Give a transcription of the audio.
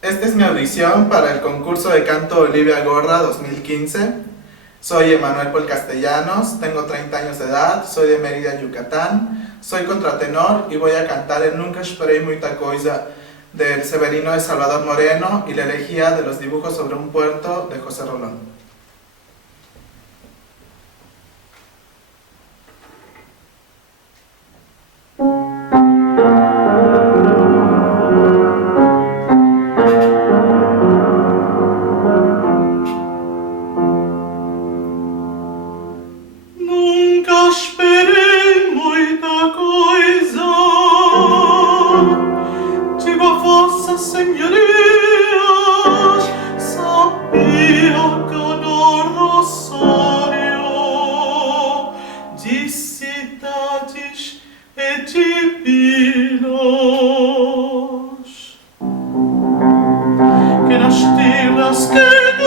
Esta es mi audición para el concurso de canto Olivia Gorra 2015. Soy Emanuel Paul Castellanos, tengo 30 años de edad, soy de Mérida, Yucatán, soy contratenor y voy a cantar el Nunca esperé muita coisa del Severino de Salvador Moreno y la elegía de los dibujos sobre un puerto de José Rolón. Nunca esperei muita coisa de Vossa Senhoria, sabia cada rosário de cidades e de vilas que nas terras que